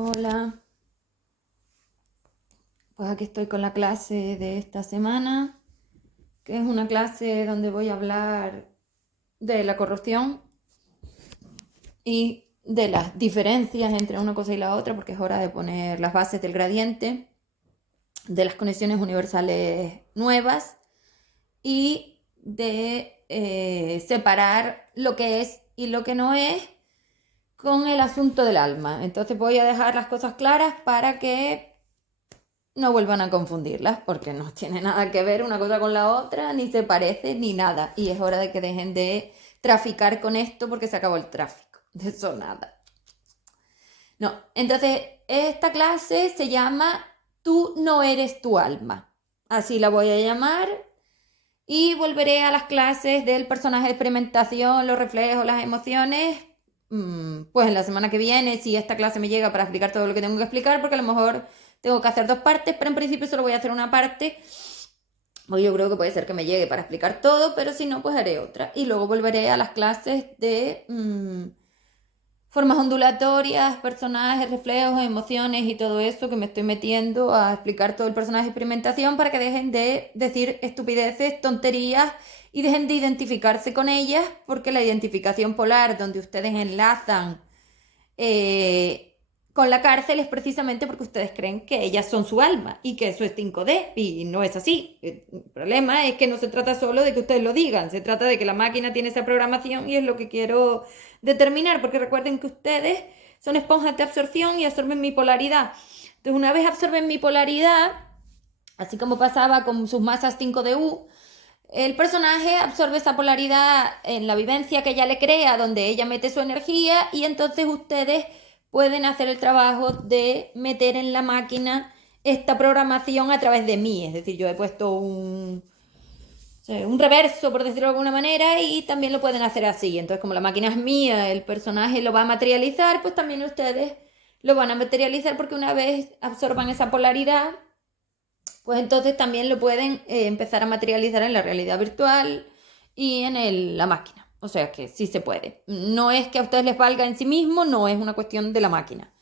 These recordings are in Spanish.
Hola, pues aquí estoy con la clase de esta semana, que es una clase donde voy a hablar de la corrupción y de las diferencias entre una cosa y la otra, porque es hora de poner las bases del gradiente, de las conexiones universales nuevas y de separar lo que es y lo que no es con el asunto del alma. Entonces voy a dejar las cosas claras para que no vuelvan a confundirlas, porque no tiene nada que ver una cosa con la otra, ni se parece, ni nada. Y es hora de que dejen de traficar con esto porque se acabó el tráfico. De eso nada. No, entonces esta clase se llama Tú no eres tu alma. Así la voy a llamar. Y volveré a las clases del personaje de experimentación, los reflejos, las emociones, pues en la semana que viene, si esta clase me llega para explicar todo lo que tengo que explicar, porque a lo mejor tengo que hacer dos partes, pero en principio solo voy a hacer una parte. O yo creo que puede ser que me llegue para explicar todo, pero si no, pues haré otra. Y luego volveré a las clases de formas ondulatorias, personajes, reflejos, emociones y todo eso que me estoy metiendo a explicar todo el personaje de experimentación para que dejen de decir estupideces, tonterías y dejen de identificarse con ellas, porque la identificación polar donde ustedes enlazan con la cárcel es precisamente porque ustedes creen que ellas son su alma y que eso es 5D y no es así. El problema es que no se trata solo de que ustedes lo digan, se trata de que la máquina tiene esa programación y es lo que quiero determinar, porque recuerden que ustedes son esponjas de absorción y absorben mi polaridad. Entonces, una vez absorben mi polaridad, así como pasaba con sus masas 5DU, el personaje absorbe esa polaridad en la vivencia que ella le crea, donde ella mete su energía, y entonces ustedes pueden hacer el trabajo de meter en la máquina esta programación a través de mí. Es decir, yo he puesto un reverso, por decirlo de alguna manera, y también lo pueden hacer así. Entonces, como la máquina es mía, el personaje lo va a materializar, pues también ustedes lo van a materializar, porque una vez absorban esa polaridad, pues entonces también lo pueden empezar a materializar en la realidad virtual y en la máquina. O sea que sí se puede. No es que a ustedes les valga en sí mismo, no es una cuestión de la máquina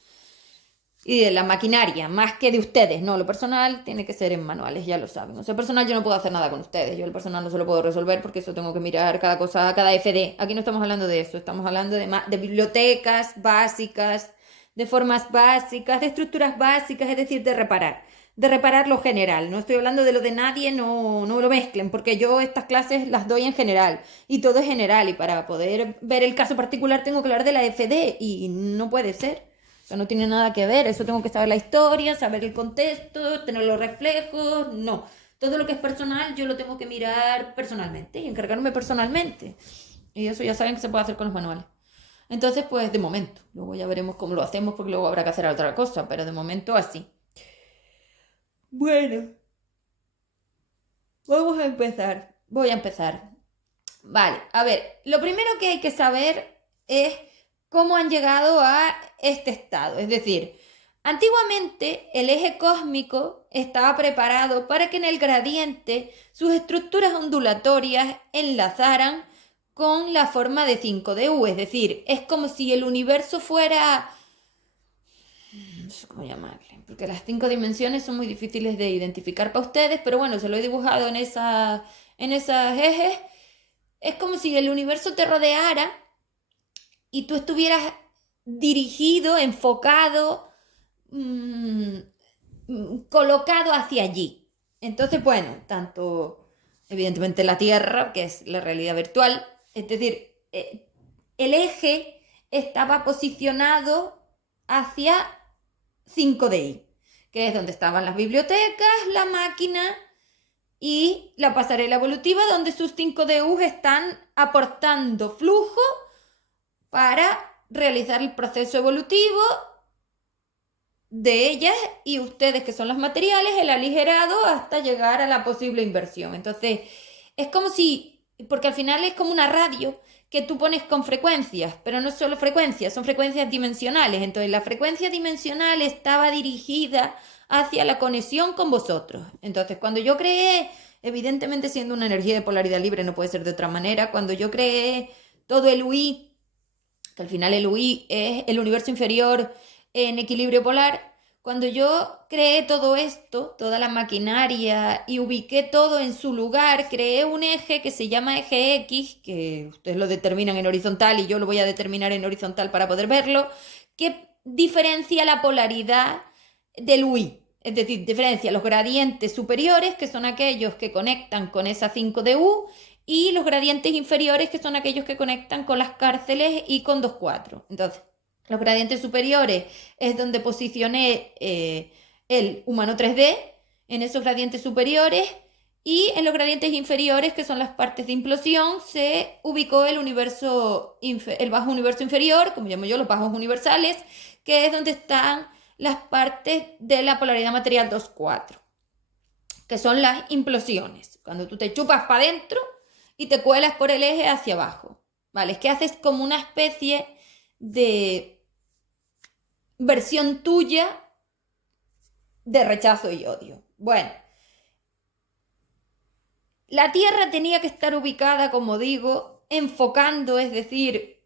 y de la maquinaria, más que de ustedes. No, lo personal tiene que ser en manuales, ya lo saben. O sea, personal yo no puedo hacer nada con ustedes. Yo el personal no se lo puedo resolver porque eso tengo que mirar cada cosa, cada FD. Aquí no estamos hablando de eso, estamos hablando de bibliotecas básicas, de formas básicas, de estructuras básicas, es decir, de reparar lo general. No estoy hablando de lo de nadie, no, no lo mezclen, porque yo estas clases las doy en general y todo es general, y para poder ver el caso particular tengo que hablar de la FD y no puede ser. O sea, no tiene nada que ver, eso tengo que saber la historia, saber el contexto, tener los reflejos, no. Todo lo que es personal yo lo tengo que mirar personalmente y encargarme personalmente. Y eso ya saben que se puede hacer con los manuales. Entonces, pues de momento, luego ya veremos cómo lo hacemos porque luego habrá que hacer otra cosa, pero de momento así. Bueno, vamos a empezar. Voy a empezar. Vale, a ver, lo primero que hay que saber es cómo han llegado a este estado. Es decir, antiguamente el eje cósmico estaba preparado para que en el gradiente sus estructuras ondulatorias enlazaran con la forma de 5DU. Es decir, es como si el universo fuera, no sé cómo llamarle, porque las 5 dimensiones son muy difíciles de identificar para ustedes, pero bueno, se lo he dibujado en esas ejes. Es como si el universo te rodeara y tú estuvieras dirigido, enfocado, mmm, colocado hacia allí. Entonces, bueno, tanto evidentemente la Tierra, que es la realidad virtual, es decir, el eje estaba posicionado hacia 5DI, que es donde estaban las bibliotecas, la máquina y la pasarela evolutiva, donde sus 5DUs están aportando flujo para realizar el proceso evolutivo de ellas, y ustedes, que son los materiales, el aligerado hasta llegar a la posible inversión. Entonces, es como si, porque al final es como una radio que tú pones con frecuencias, pero no solo frecuencias, son frecuencias dimensionales. Entonces, la frecuencia dimensional estaba dirigida hacia la conexión con vosotros. Entonces, cuando yo creé, evidentemente siendo una energía de polaridad libre, no puede ser de otra manera, cuando yo creé todo el UI, que al final el UI es el universo inferior en equilibrio polar. Cuando yo creé todo esto, toda la maquinaria y ubiqué todo en su lugar, creé un eje que se llama eje X, que ustedes lo determinan en horizontal y yo lo voy a determinar en horizontal para poder verlo, que diferencia la polaridad del UI. Es decir, diferencia los gradientes superiores, que son aquellos que conectan con esa 5 de U, y los gradientes inferiores, que son aquellos que conectan con las cárceles y con 2,4. Entonces, los gradientes superiores es donde posicioné el humano 3D, en esos gradientes superiores, y en los gradientes inferiores, que son las partes de implosión, se ubicó el bajo universo inferior, como llamo yo, los bajos universales, que es donde están las partes de la polaridad material 2,4, que son las implosiones, cuando tú te chupas para adentro y te cuelas por el eje hacia abajo, ¿vale? Es que haces como una especie de versión tuya de rechazo y odio. Bueno, la Tierra tenía que estar ubicada, como digo, enfocando, es decir,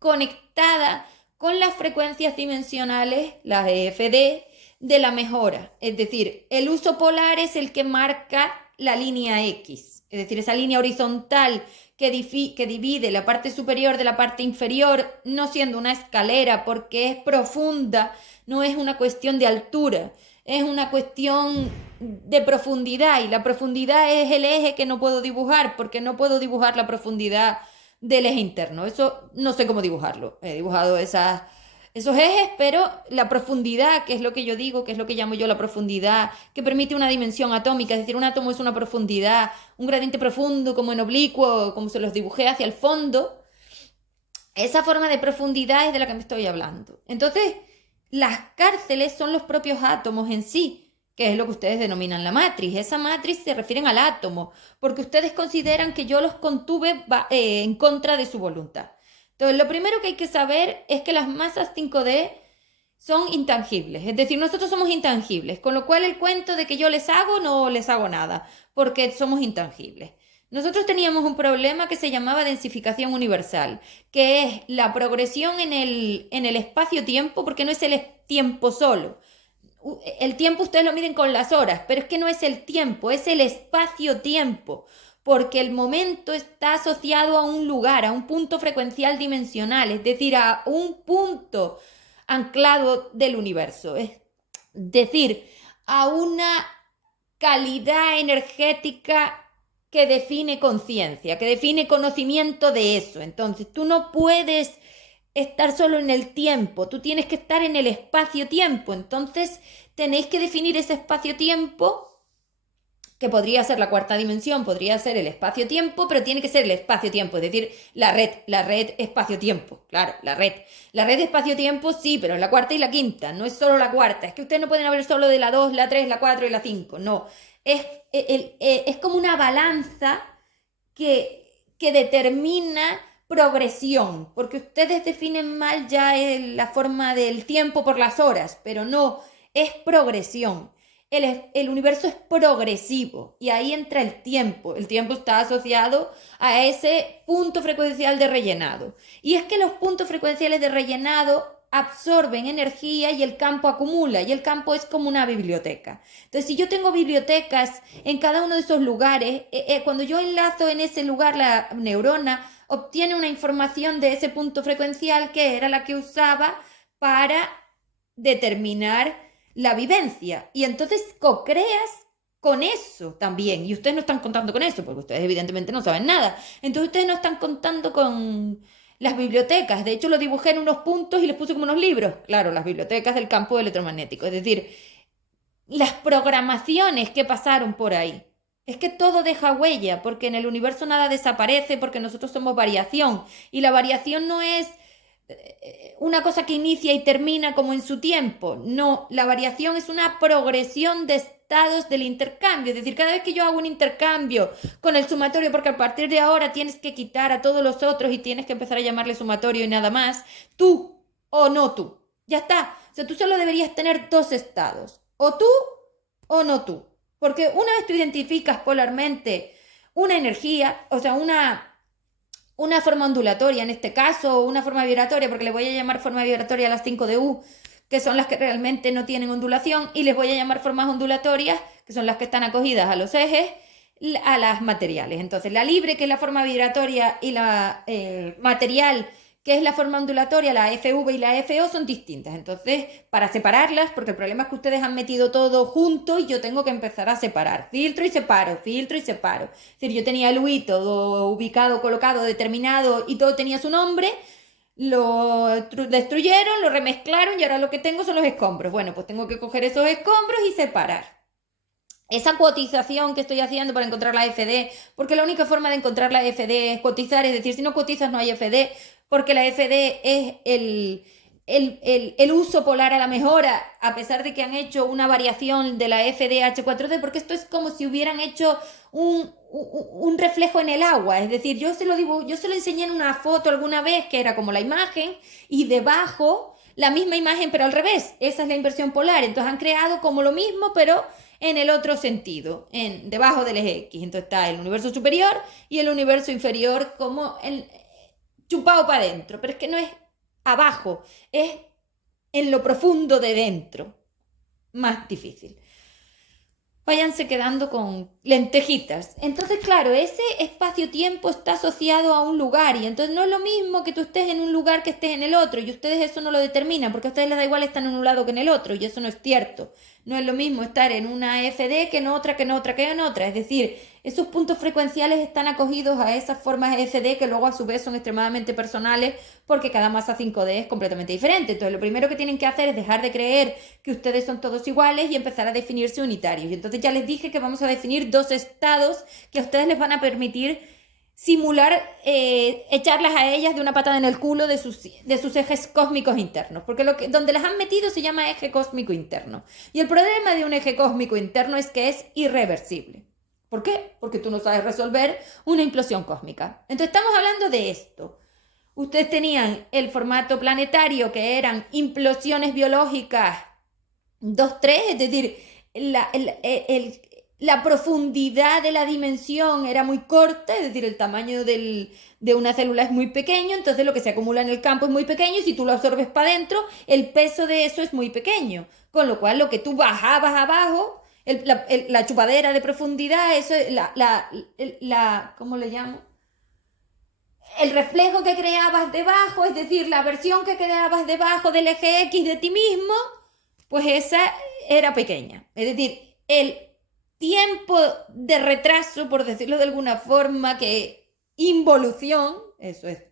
conectada con las frecuencias dimensionales, las EFD, de la mejora. Es decir, el uso polar es el que marca la línea X, es decir, esa línea horizontal que divide la parte superior de la parte inferior, no siendo una escalera porque es profunda, no es una cuestión de altura, es una cuestión de profundidad, y la profundidad es el eje que no puedo dibujar porque no puedo dibujar la profundidad del eje interno. Eso no sé cómo dibujarlo. He dibujado esos ejes, pero la profundidad, que es lo que yo digo, que es lo que llamo yo la profundidad, que permite una dimensión atómica, es decir, un átomo es una profundidad, un gradiente profundo como en oblicuo, como se los dibujé hacia el fondo. Esa forma de profundidad es de la que me estoy hablando. Entonces, las cárceles son los propios átomos en sí, que es lo que ustedes denominan la matriz. Esa matriz se refieren al átomo, porque ustedes consideran que yo los contuve en contra de su voluntad. Entonces, lo primero que hay que saber es que las masas 5D son intangibles, es decir, nosotros somos intangibles, con lo cual el cuento de que yo les hago, no les hago nada, porque somos intangibles. Nosotros teníamos un problema que se llamaba densificación universal, que es la progresión en el espacio-tiempo, porque no es el tiempo solo. El tiempo ustedes lo miden con las horas, pero es que no es el tiempo, es el espacio-tiempo, porque el momento está asociado a un lugar, a un punto frecuencial dimensional, es decir, a un punto anclado del universo, es decir, a una calidad energética que define conciencia, que define conocimiento de eso. Entonces, tú no puedes estar solo en el tiempo, tú tienes que estar en el espacio-tiempo. Entonces, tenéis que definir ese espacio-tiempo, que podría ser la cuarta dimensión, podría ser el espacio-tiempo, pero tiene que ser el espacio-tiempo, es decir, la red espacio-tiempo, claro, la red espacio-tiempo sí, pero es la cuarta y la quinta, no es solo la cuarta, es que ustedes no pueden hablar solo de la 2, la 3, la 4 y la 5, no, es como una balanza que determina progresión, porque ustedes definen mal ya la forma del tiempo por las horas, pero no, es progresión. El universo es progresivo y ahí entra el tiempo. El tiempo está asociado a ese punto frecuencial de rellenado. Y es que los puntos frecuenciales de rellenado absorben energía y el campo acumula, y el campo es como una biblioteca. Entonces, si yo tengo bibliotecas en cada uno de esos lugares, cuando yo enlazo en ese lugar, la neurona obtiene una información de ese punto frecuencial que era la que usaba para determinar la vivencia, y entonces co-creas con eso también, y ustedes no están contando con eso, porque ustedes evidentemente no saben nada, entonces ustedes no están contando con las bibliotecas. De hecho, lo dibujé en unos puntos y les puse como unos libros, claro, las bibliotecas del campo electromagnético, es decir, las programaciones que pasaron por ahí. Es que todo deja huella, porque en el universo nada desaparece, porque nosotros somos variación, y la variación no es una cosa que inicia y termina como en su tiempo. No, la variación es una progresión de estados del intercambio. Es decir, cada vez que yo hago un intercambio con el sumatorio, porque a partir de ahora tienes que quitar a todos los otros y tienes que empezar a llamarle sumatorio y nada más, tú o no tú. Ya está. O sea, tú solo deberías tener dos estados. O tú o no tú. Porque una vez tú identificas polarmente una energía, o sea, una forma ondulatoria en este caso, o una forma vibratoria, porque le voy a llamar forma vibratoria a las 5DU, que son las que realmente no tienen ondulación, y les voy a llamar formas ondulatorias, que son las que están acogidas a los ejes, a las materiales. Entonces, la libre, que es la forma vibratoria, y la material, que es la forma ondulatoria, la FV y la FO, son distintas. Entonces, para separarlas, porque el problema es que ustedes han metido todo junto y yo tengo que empezar a separar. Filtro y separo, filtro y separo. Es decir, yo tenía el UI todo ubicado, colocado, determinado y todo tenía su nombre. Lo destruyeron, lo remezclaron y ahora lo que tengo son los escombros. Bueno, pues tengo que coger esos escombros y separar. Esa cuotización que estoy haciendo para encontrar la FD, porque la única forma de encontrar la FD es cotizar, es decir, si no cotizas no hay FD, porque la FD es el uso polar a la mejora, a pesar de que han hecho una variación de la FDH4D, porque esto es como si hubieran hecho un reflejo en el agua. Es decir, yo se lo enseñé en una foto alguna vez, que era como la imagen, y debajo la misma imagen, pero al revés. Esa es la inversión polar. Entonces han creado como lo mismo, pero en el otro sentido, debajo del eje X. Entonces está el universo superior y el universo inferior como chupado para adentro, pero es que no es abajo, es en lo profundo de dentro. Más difícil. Váyanse quedando con lentejitas. Entonces, claro, ese espacio-tiempo está asociado a un lugar y entonces no es lo mismo que tú estés en un lugar que estés en el otro y ustedes eso no lo determinan porque a ustedes les da igual estar en un lado que en el otro y eso no es cierto. No es lo mismo estar en una FD que en otra, que en otra, que en otra. Es decir, esos puntos frecuenciales están acogidos a esas formas FD que luego a su vez son extremadamente personales porque cada masa 5D es completamente diferente. Entonces lo primero que tienen que hacer es dejar de creer que ustedes son todos iguales y empezar a definirse unitarios. Y entonces ya les dije que vamos a definir dos estados que a ustedes les van a permitir simular, echarlas a ellas de una patada en el culo de sus ejes cósmicos internos, porque donde las han metido se llama eje cósmico interno. Y el problema de un eje cósmico interno es que es irreversible. ¿Por qué? Porque tú no sabes resolver una implosión cósmica. Entonces estamos hablando de esto. Ustedes tenían el formato planetario, que eran implosiones biológicas 2-3, es decir, la profundidad de la dimensión era muy corta, es decir, el tamaño de una célula es muy pequeño, entonces lo que se acumula en el campo es muy pequeño y si tú lo absorbes para adentro, el peso de eso es muy pequeño. Con lo cual, lo que tú bajabas abajo, la chupadera de profundidad, eso es ¿cómo le llamo? El reflejo que creabas debajo, es decir, la versión que creabas debajo del eje X de ti mismo, pues esa era pequeña. Es decir, el tiempo de retraso, por decirlo de alguna forma, que involución, eso es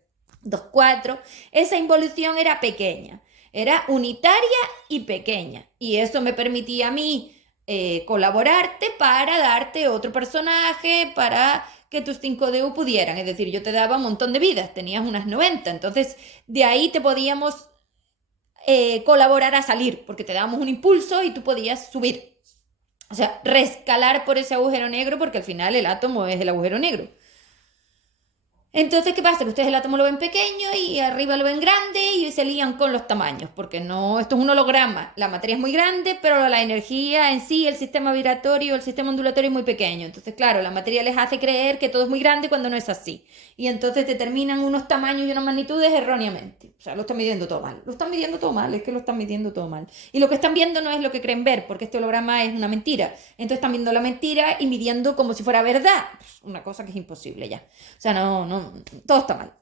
2-4, esa involución era pequeña, era unitaria y pequeña. Y eso me permitía a mí colaborarte para darte otro personaje, para que tus 5DU pudieran. Es decir, yo te daba un montón de vidas, tenías unas 90, entonces de ahí te podíamos colaborar a salir, porque te dábamos un impulso y tú podías subir. O sea, rescalar por ese agujero negro, porque al final el átomo es el agujero negro. Entonces, ¿qué pasa? Que ustedes el átomo lo ven pequeño y arriba lo ven grande y se lían con los tamaños, porque no, esto es un holograma. La materia es muy grande, pero la energía en sí, el sistema vibratorio, el sistema ondulatorio es muy pequeño. Entonces, claro, la materia les hace creer que todo es muy grande cuando no es así. Y entonces determinan unos tamaños y unas magnitudes erróneamente. O sea, lo están midiendo todo mal. Lo están midiendo todo mal, es que lo están midiendo todo mal. Y lo que están viendo no es lo que creen ver, porque este holograma es una mentira. Entonces están viendo la mentira y midiendo como si fuera verdad. Una cosa que es imposible ya. O sea, no, todo está mal.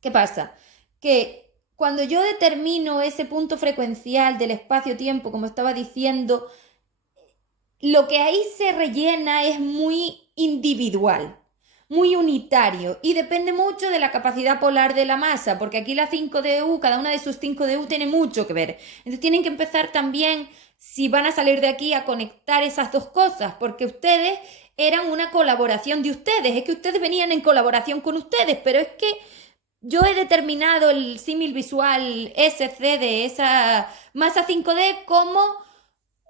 ¿Qué pasa? Que cuando yo determino ese punto frecuencial del espacio-tiempo, como estaba diciendo, lo que ahí se rellena es muy individual, muy unitario y depende mucho de la capacidad polar de la masa, porque aquí la 5DU, cada una de sus 5DU tiene mucho que ver. Entonces tienen que empezar también, si van a salir de aquí, a conectar esas dos cosas, porque ustedes eran una colaboración de ustedes, es que ustedes venían en colaboración con ustedes, pero es que yo he determinado el símil visual SC de esa masa 5D como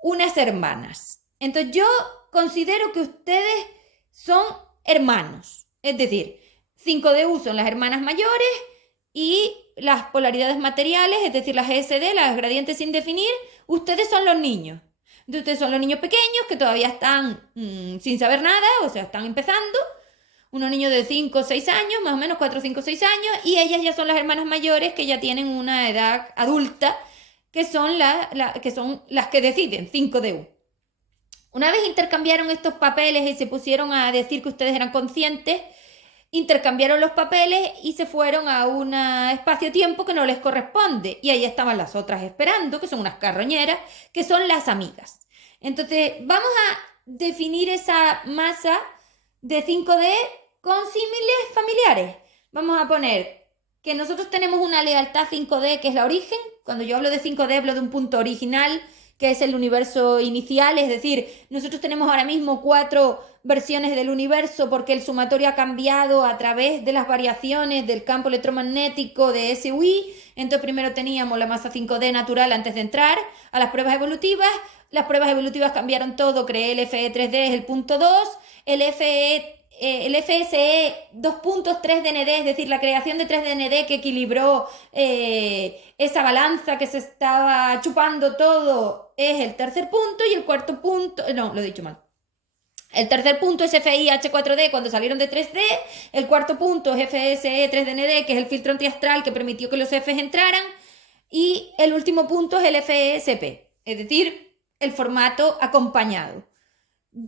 unas hermanas. Entonces yo considero que ustedes son hermanos, es decir, 5DU son las hermanas mayores y las polaridades materiales, es decir, las SD, las gradientes sin definir, ustedes son los niños. Entonces ustedes son los niños pequeños que todavía están sin saber nada, o sea, están empezando. unos niños de 5 o 6 años, más o menos 4, 5, 6 años, y ellas ya son las hermanas mayores que ya tienen una edad adulta, que son, que son las que deciden, 5DU. Una vez intercambiaron estos papeles y se pusieron a decir que ustedes eran conscientes, intercambiaron los papeles y se fueron a un espacio-tiempo que no les corresponde. Y ahí estaban las otras esperando, que son unas carroñeras, que son las amigas. Entonces, vamos a definir esa masa de 5D con símiles familiares. Vamos a poner que nosotros tenemos una lealtad 5D, que es la origen. Cuando yo hablo de 5D, hablo de un punto original, que es el universo inicial, es decir, nosotros tenemos ahora mismo 4 versiones del universo porque el sumatorio ha cambiado a través de las variaciones del campo electromagnético de SUI. Entonces primero teníamos la masa 5D natural antes de entrar a las pruebas evolutivas. Las pruebas evolutivas cambiaron todo, creé el FE 3D, es el punto 2, el FSE 2.3DND, es decir, la creación de 3DND que equilibró esa balanza que se estaba chupando todo, es el tercer punto, y el cuarto punto, no, lo he dicho mal. El tercer punto es FI H4D cuando salieron de 3D, el cuarto punto es FSE 3DND, que es el filtro antiastral que permitió que los Fs entraran, y el último punto es el FESP, es decir, el formato acompañado,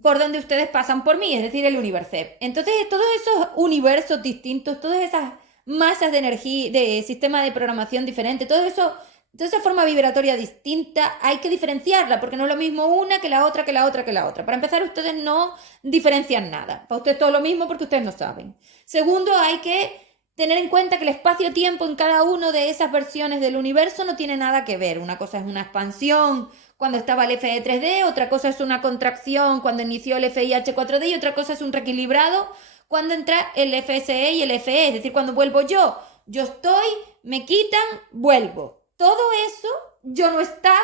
por donde ustedes pasan por mí, es decir, el Universep. Entonces, todos esos universos distintos, todas esas masas de energía, de sistema de programación diferente, todo eso, toda esa forma vibratoria distinta, hay que diferenciarla, porque no es lo mismo una que la otra, que la otra, que la otra. Para empezar, ustedes no diferencian nada. Para ustedes todo lo mismo porque ustedes no saben. Segundo, hay que tener en cuenta que el espacio-tiempo en cada una de esas versiones del universo no tiene nada que ver. Una cosa es una expansión cuando estaba el FE 3D, otra cosa es una contracción cuando inició el FIH 4D y otra cosa es un reequilibrado cuando entra el FSE y el FE, es decir, cuando vuelvo yo estoy, me quitan, vuelvo. Todo eso, yo no estaba,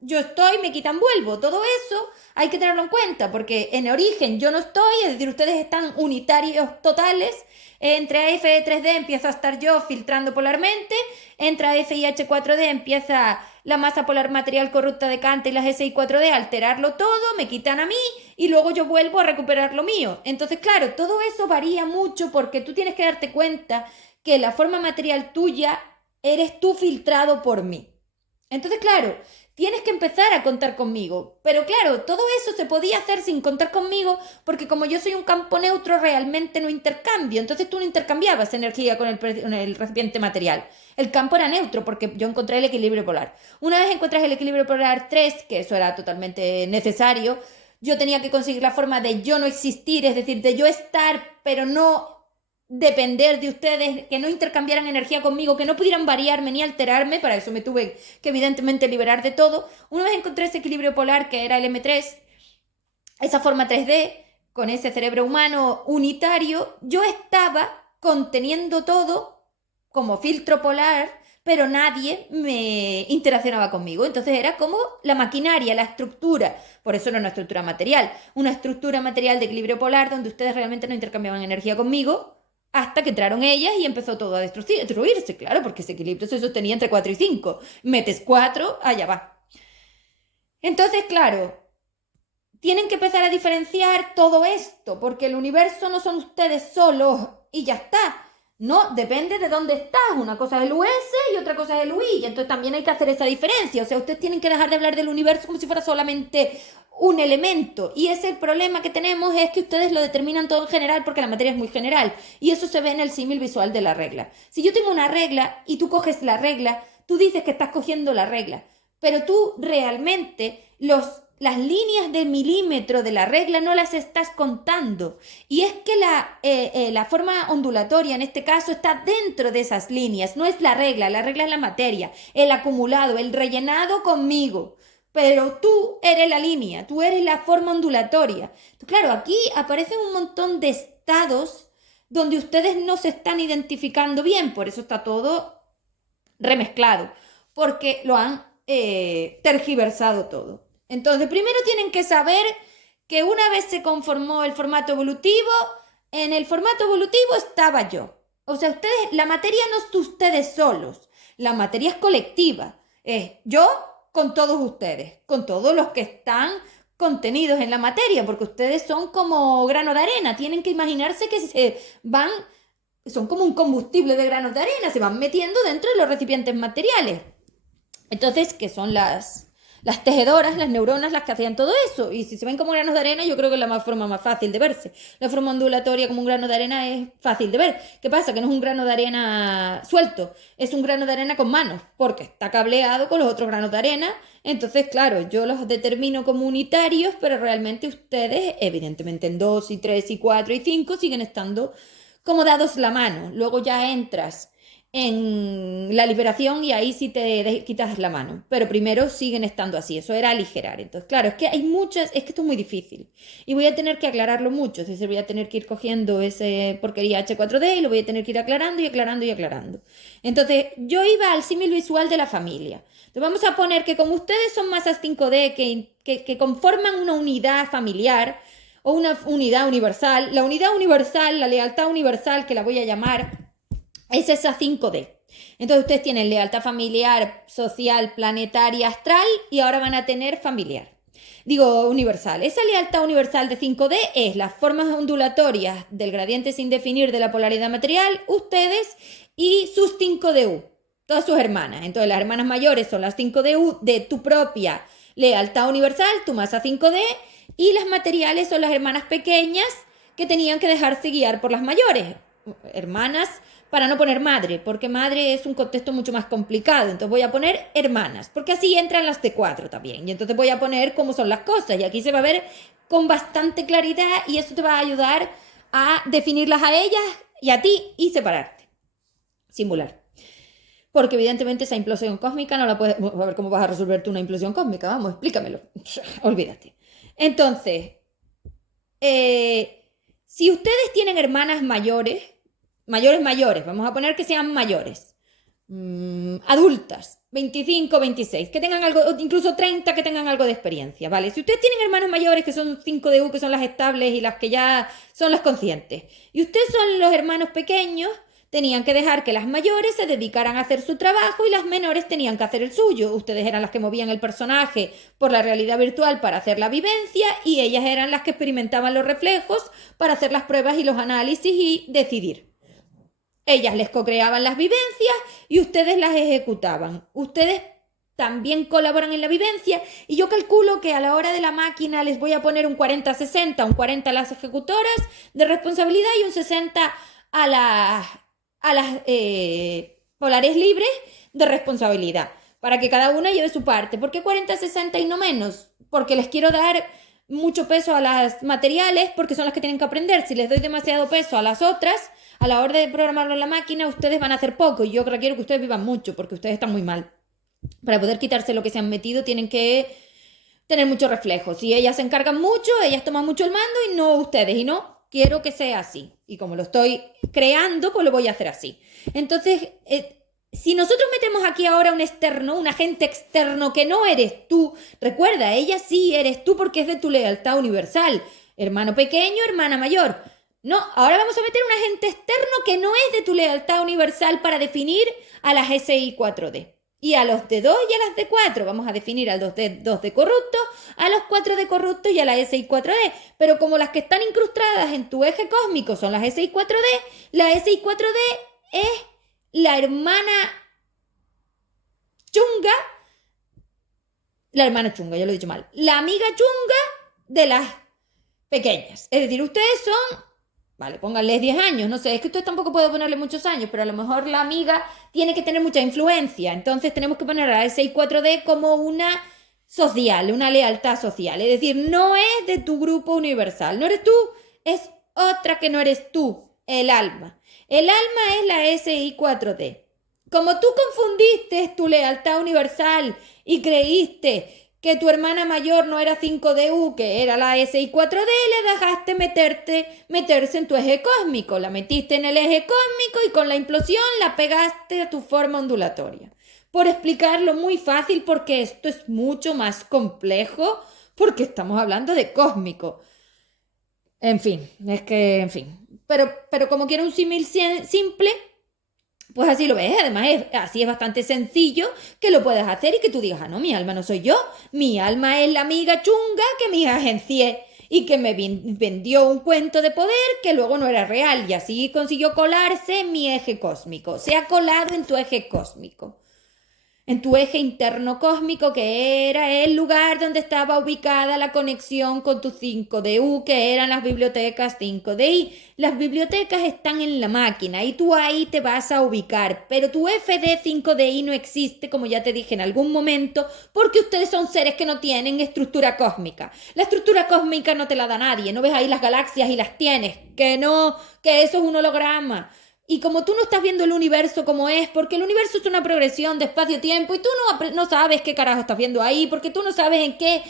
yo estoy, me quitan, vuelvo. Todo eso hay que tenerlo en cuenta porque en origen yo no estoy, es decir, ustedes están unitarios totales. Entre FE 3D empiezo a estar yo filtrando polarmente, entra FIH 4D, empieza la masa polar material corrupta de Kant y las SI 4D a alterarlo todo, me quitan a mí y luego yo vuelvo a recuperar lo mío. Entonces, claro, todo eso varía mucho porque tú tienes que darte cuenta que la forma material tuya eres tú filtrado por mí. Entonces, claro, tienes que empezar a contar conmigo. Pero claro, todo eso se podía hacer sin contar conmigo porque como yo soy un campo neutro, realmente no intercambio. Entonces tú no intercambiabas energía con el recipiente material. El campo era neutro porque yo encontré el equilibrio polar. Una vez encuentras el equilibrio polar 3, que eso era totalmente necesario, yo tenía que conseguir la forma de yo no existir, es decir, de yo estar, pero no depender de ustedes, que no intercambiaran energía conmigo, que no pudieran variarme ni alterarme. Para eso me tuve que evidentemente liberar de todo. Una vez encontré ese equilibrio polar que era el M3, esa forma 3D, con ese cerebro humano unitario, yo estaba conteniendo todo como filtro polar, pero nadie me interaccionaba conmigo. Entonces era como la maquinaria, la estructura. Por eso era una estructura material. Una estructura material de equilibrio polar donde ustedes realmente no intercambiaban energía conmigo, hasta que entraron ellas y empezó todo a destruirse, claro, porque ese equilibrio se sostenía entre 4 y 5. Metes 4, allá va. Entonces, claro, tienen que empezar a diferenciar todo esto, porque el universo no son ustedes solos y ya está. No, depende de dónde estás. Una cosa es el US y otra cosa es el UI. Y entonces también hay que hacer esa diferencia. O sea, ustedes tienen que dejar de hablar del universo como si fuera solamente un elemento. Y ese problema que tenemos es que ustedes lo determinan todo en general porque la materia es muy general. Y eso se ve en el símil visual de la regla. Si yo tengo una regla y tú coges la regla, tú dices que estás cogiendo la regla. Pero tú realmente las líneas de milímetro de la regla no las estás contando. Y es que la forma ondulatoria en este caso está dentro de esas líneas. No es la regla es la materia, el acumulado, el rellenado conmigo. Pero tú eres la línea, tú eres la forma ondulatoria. Claro, aquí aparecen un montón de estados donde ustedes no se están identificando bien. Por eso está todo remezclado, porque lo han tergiversado todo. Entonces, primero tienen que saber que una vez se conformó el formato evolutivo, en el formato evolutivo estaba yo. O sea, la materia no es de ustedes solos, la materia es colectiva. Es yo con todos ustedes, con todos los que están contenidos en la materia, porque ustedes son como grano de arena, tienen que imaginarse que son como un combustible de granos de arena, se van metiendo dentro de los recipientes materiales. Entonces, ¿qué son las tejedoras, las neuronas, las que hacían todo eso? Y si se ven como granos de arena, yo creo que es la forma más fácil de verse. La forma ondulatoria como un grano de arena es fácil de ver. ¿Qué pasa? Que no es un grano de arena suelto, es un grano de arena con manos, porque está cableado con los otros granos de arena. Entonces, claro, yo los determino como unitarios, pero realmente ustedes, evidentemente en 2 y 3 y 4 y 5 siguen estando como dados la mano. Luego ya entras en la liberación y ahí sí te quitas la mano, pero primero siguen estando así, eso era aligerar. Entonces, claro, es que hay muchas, es que esto es muy difícil y voy a tener que aclararlo mucho, es decir, voy a tener que ir cogiendo ese porquería H4D y lo voy a tener que ir aclarando y aclarando y aclarando. Entonces, yo iba al símil visual de la familia. Entonces, vamos a poner que como ustedes son masas 5D que conforman una unidad familiar o una unidad universal, la unidad universal, la lealtad universal, que la voy a llamar, es esa 5D. Entonces ustedes tienen lealtad familiar, social, planetaria, astral y ahora van a tener familiar. Digo, universal. Esa lealtad universal de 5D es las formas ondulatorias del gradiente sin definir de la polaridad material, ustedes y sus 5DU, todas sus hermanas. Entonces las hermanas mayores son las 5DU de tu propia lealtad universal, tu masa 5D, y las materiales son las hermanas pequeñas que tenían que dejarse guiar por las mayores. Hermanas, para no poner madre, porque madre es un contexto mucho más complicado. Entonces voy a poner hermanas, porque así entran las T4 también. Y entonces voy a poner cómo son las cosas. Y aquí se va a ver con bastante claridad y eso te va a ayudar a definirlas a ellas y a ti y separarte. Simular. Porque evidentemente esa implosión cósmica no la puedes... A ver cómo vas a resolver tú una implosión cósmica. Vamos, explícamelo. Olvídate. Entonces, si ustedes tienen hermanas mayores, vamos a poner que sean mayores, adultas, 25, 26, que tengan algo, incluso 30, que tengan algo de experiencia, ¿vale? Si ustedes tienen hermanas mayores que son 5DU, que son las estables y las que ya son las conscientes, y ustedes son los hermanos pequeños, tenían que dejar que las mayores se dedicaran a hacer su trabajo y las menores tenían que hacer el suyo. Ustedes eran las que movían el personaje por la realidad virtual para hacer la vivencia y ellas eran las que experimentaban los reflejos para hacer las pruebas y los análisis y decidir. Ellas les co-creaban las vivencias y ustedes las ejecutaban. Ustedes también colaboran en la vivencia y yo calculo que a la hora de la máquina les voy a poner un 40-60, un 40 a las ejecutoras de responsabilidad y un 60 a las polares libres de responsabilidad, para que cada una lleve su parte. ¿Por qué 40-60 y no menos? Porque les quiero dar mucho peso a las materiales, porque son las que tienen que aprender. Si les doy demasiado peso a las otras, a la hora de programarlo en la máquina, ustedes van a hacer poco, y yo quiero que ustedes vivan mucho, porque ustedes están muy mal. Para poder quitarse lo que se han metido, tienen que tener muchos reflejos. Si ellas se encargan mucho, ellas toman mucho el mando y no ustedes, y no quiero que sea así. Y como lo estoy creando, pues lo voy a hacer así. Entonces, si nosotros metemos aquí ahora un externo, un agente externo que no eres tú, recuerda, ella sí eres tú porque es de tu lealtad universal. Hermano pequeño, hermana mayor. No, ahora vamos a meter un agente externo que no es de tu lealtad universal para definir a las SI 4D. Y a los D2 y a las D4, vamos a definir al 2D corrupto, a los 4D corruptos y a la SI 4D. Pero como las que están incrustadas en tu eje cósmico son las SI 4D, la SI 4D es la hermana chunga, ya lo he dicho mal, la amiga chunga de las pequeñas. Es decir, ustedes son... Vale, pónganles 10 años, no sé, es que usted tampoco puede ponerle muchos años, pero a lo mejor la amiga tiene que tener mucha influencia, entonces tenemos que poner a la SI4D como una social, una lealtad social, es decir, no es de tu grupo universal, no eres tú, es otra que no eres tú, el alma. El alma es la SI4D. Como tú confundiste tu lealtad universal y creíste que tu hermana mayor no era 5DU, que era la SI4D, le dejaste meterse en tu eje cósmico. La metiste en el eje cósmico y con la implosión la pegaste a tu forma ondulatoria. Por explicarlo muy fácil, porque esto es mucho más complejo, porque estamos hablando de cósmico. En fin, es que, en fin. Pero como quiero un símil simple, Pues así lo ves, además así es bastante sencillo que lo puedas hacer y que tú digas, ah, no, mi alma no soy yo, mi alma es la amiga chunga que me agencié y que me vendió un cuento de poder que luego no era real y así consiguió colarse en mi eje cósmico, se ha colado en tu eje cósmico, en tu eje interno cósmico, que era el lugar donde estaba ubicada la conexión con tu 5DU, que eran las bibliotecas 5DI. Las bibliotecas están en la máquina y tú ahí te vas a ubicar, pero tu FD 5DI no existe, como ya te dije en algún momento, porque ustedes son seres que no tienen estructura cósmica. La estructura cósmica no te la da nadie, no ves ahí las galaxias y las tienes, que no, que eso es un holograma. Y como tú no estás viendo el universo como es, porque el universo es una progresión de espacio-tiempo y tú no sabes qué carajo estás viendo ahí, porque tú no sabes en qué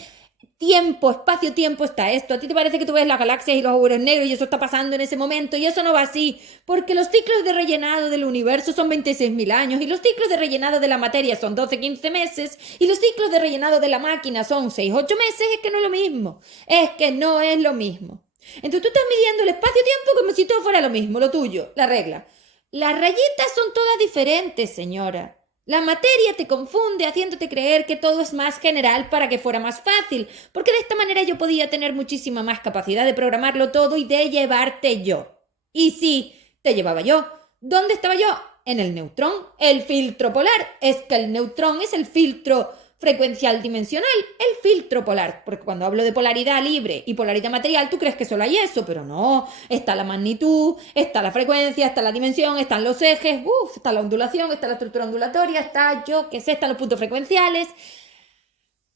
tiempo, espacio-tiempo está esto. A ti te parece que tú ves las galaxias y los agujeros negros y eso está pasando en ese momento y eso no va así, porque los ciclos de rellenado del universo son 26.000 años y los ciclos de rellenado de la materia son 12-15 meses y los ciclos de rellenado de la máquina son 6-8 meses. Es que no es lo mismo, es que no es lo mismo. Entonces tú estás midiendo el espacio-tiempo como si todo fuera lo mismo, lo tuyo, la regla. Las rayitas son todas diferentes, señora. La materia te confunde haciéndote creer que todo es más general para que fuera más fácil, porque de esta manera yo podía tener muchísima más capacidad de programarlo todo y de llevarte yo. Y sí, te llevaba yo. ¿Dónde estaba yo? En el neutrón, el filtro polar. Es que el neutrón es el filtro frecuencial dimensional, el filtro polar, porque cuando hablo de polaridad libre y polaridad material, tú crees que solo hay eso, pero no, está la magnitud, está la frecuencia, está la dimensión, están los ejes, está la ondulación, está la estructura ondulatoria, está yo qué sé, están los puntos frecuenciales,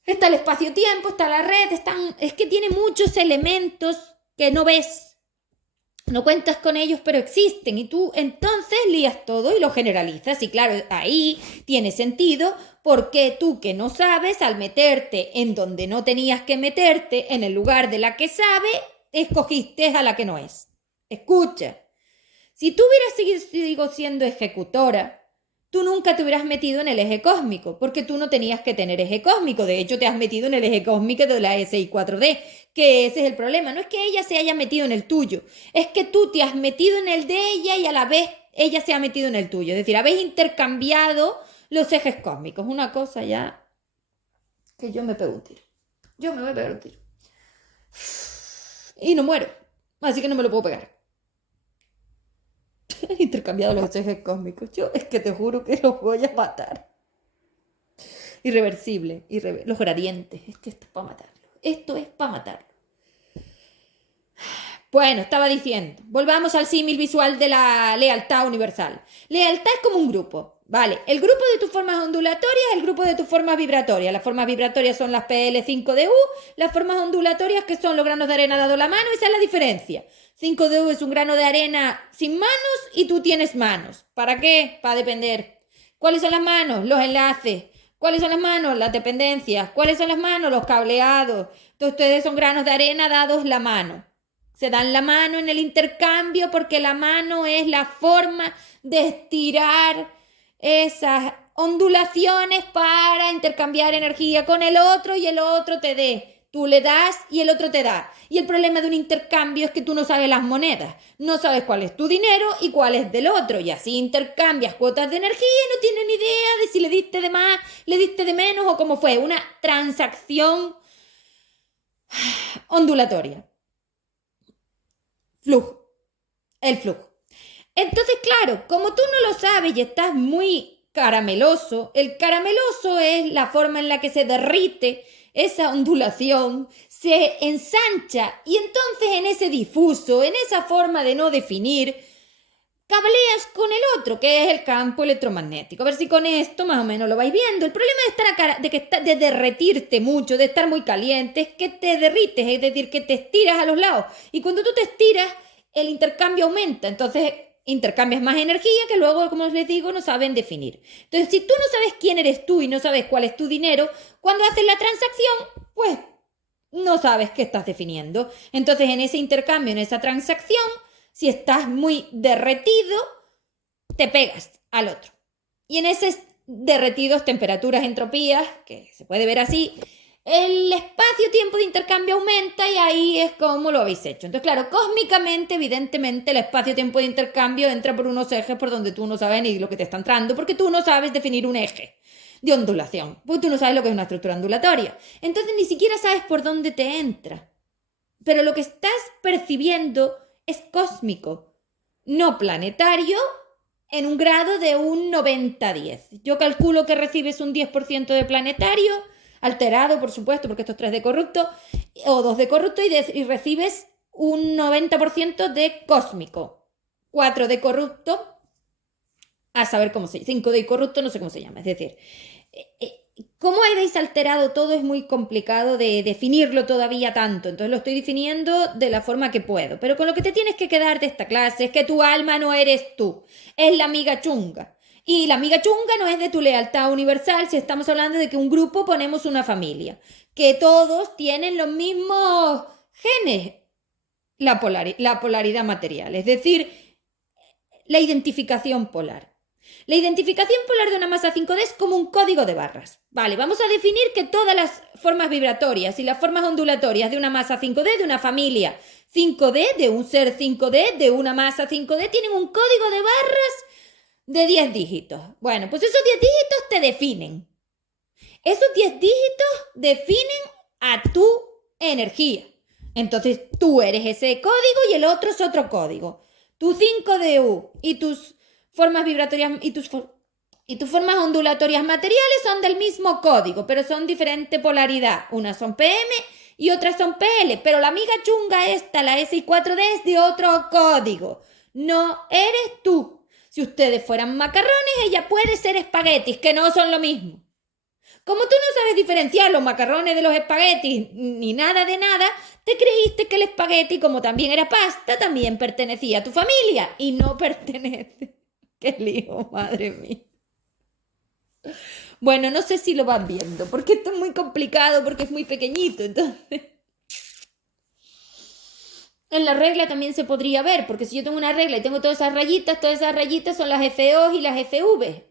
está el espacio-tiempo, está la red, es que tiene muchos elementos que no ves. No cuentas con ellos, pero existen y tú entonces lías todo y lo generalizas. Y claro, ahí tiene sentido porque tú que no sabes, al meterte en donde no tenías que meterte, en el lugar de la que sabe, escogiste a la que no es. Escucha, si tú hubieras seguido siendo ejecutora, tú nunca te hubieras metido en el eje cósmico, porque tú no tenías que tener eje cósmico. De hecho, te has metido en el eje cósmico de la SI4D, que ese es el problema. No es que ella se haya metido en el tuyo, es que tú te has metido en el de ella y a la vez ella se ha metido en el tuyo. Es decir, habéis intercambiado los ejes cósmicos. Una cosa ya que yo me pego un tiro. Yo me voy a pegar un tiro. Y no muero, así que no me lo puedo pegar. Intercambiado los ejes cósmicos. Yo es que te juro que los voy a matar. Irreversible, los gradientes. Es que esto es para matarlo. Esto es para matarlo. Bueno, estaba diciendo, volvamos al símil visual de la lealtad universal. Lealtad es como un grupo, ¿vale? El grupo de tus formas ondulatorias es el grupo de tus formas vibratorias. Las formas vibratorias son las PL5DU, las formas ondulatorias que son los granos de arena dado la mano, esa es la diferencia. 5DU es un grano de arena sin manos y tú tienes manos. ¿Para qué? Para depender. ¿Cuáles son las manos? Los enlaces. ¿Cuáles son las manos? Las dependencias. ¿Cuáles son las manos? Los cableados. Entonces ustedes son granos de arena dados la mano. Se dan la mano en el intercambio porque la mano es la forma de estirar esas ondulaciones para intercambiar energía con el otro y el otro te dé. Tú le das y el otro te da. Y el problema de un intercambio es que tú no sabes las monedas. No sabes cuál es tu dinero y cuál es del otro. Y así intercambias cuotas de energía y no tienes ni idea de si le diste de más, le diste de menos o cómo fue. Una transacción ondulatoria. Flujo. El flujo. Entonces, claro, como tú no lo sabes y estás muy carameloso, el carameloso es la forma en la que se derrite esa ondulación, se ensancha y entonces en ese difuso, en esa forma de no definir, cableas con el otro, que es el campo electromagnético. A ver si con esto más o menos lo vais viendo. El problema de derretirte mucho, de estar muy caliente, es que te derrites, es decir, que te estiras a los lados. Y cuando tú te estiras, el intercambio aumenta. Entonces intercambias más energía que luego, como les digo, no saben definir. Entonces, si tú no sabes quién eres tú y no sabes cuál es tu dinero, cuando haces la transacción, pues no sabes qué estás definiendo. Entonces, en ese intercambio, en esa transacción, si estás muy derretido, te pegas al otro. Y en esos derretidos, temperaturas, entropías, que se puede ver así, el espacio-tiempo de intercambio aumenta y ahí es como lo habéis hecho. Entonces, claro, cósmicamente, evidentemente, el espacio-tiempo de intercambio entra por unos ejes por donde tú no sabes ni lo que te está entrando, porque tú no sabes definir un eje de ondulación, porque tú no sabes lo que es una estructura ondulatoria. Entonces, ni siquiera sabes por dónde te entra. Pero lo que estás percibiendo es cósmico, no planetario, en un grado de un 90-10. Yo calculo que recibes un 10% de planetario, alterado, por supuesto, porque esto es 3 de corrupto, o 2 de corrupto, y recibes un 90% de cósmico. 4 de corrupto, a saber cómo se llama. 5 de corrupto, no sé cómo se llama. Es decir, cómo habéis alterado todo es muy complicado de definirlo todavía tanto. Entonces lo estoy definiendo de la forma que puedo. Pero con lo que te tienes que quedar de esta clase es que tu alma no eres tú, es la amiga chunga. Y la amiga chunga no es de tu lealtad universal si estamos hablando de que un grupo ponemos una familia, que todos tienen los mismos genes, la polaridad material, es decir, la identificación polar. La identificación polar de una masa 5D es como un código de barras. Vale, vamos a definir que todas las formas vibratorias y las formas ondulatorias de una masa 5D, de una familia 5D, de un ser 5D, de una masa 5D, tienen un código de barras de 10 dígitos. Bueno, pues esos 10 dígitos te definen. Esos 10 dígitos definen a tu energía. Entonces tú eres ese código y el otro es otro código. Tu 5DU y tus formas vibratorias y tus formas ondulatorias materiales son del mismo código, pero son diferente polaridad. Unas son PM y otras son PL, pero la amiga chunga esta, la SI4D, es de otro código. No eres tú. Si ustedes fueran macarrones, ella puede ser espaguetis, que no son lo mismo. Como tú no sabes diferenciar los macarrones de los espaguetis ni nada de nada, te creíste que el espagueti, como también era pasta, también pertenecía a tu familia y no pertenece. ¡Qué lío, madre mía! Bueno, no sé si lo van viendo, porque esto es muy complicado, porque es muy pequeñito, entonces... En la regla también se podría ver, porque si yo tengo una regla y tengo todas esas rayitas son las FO y las FV.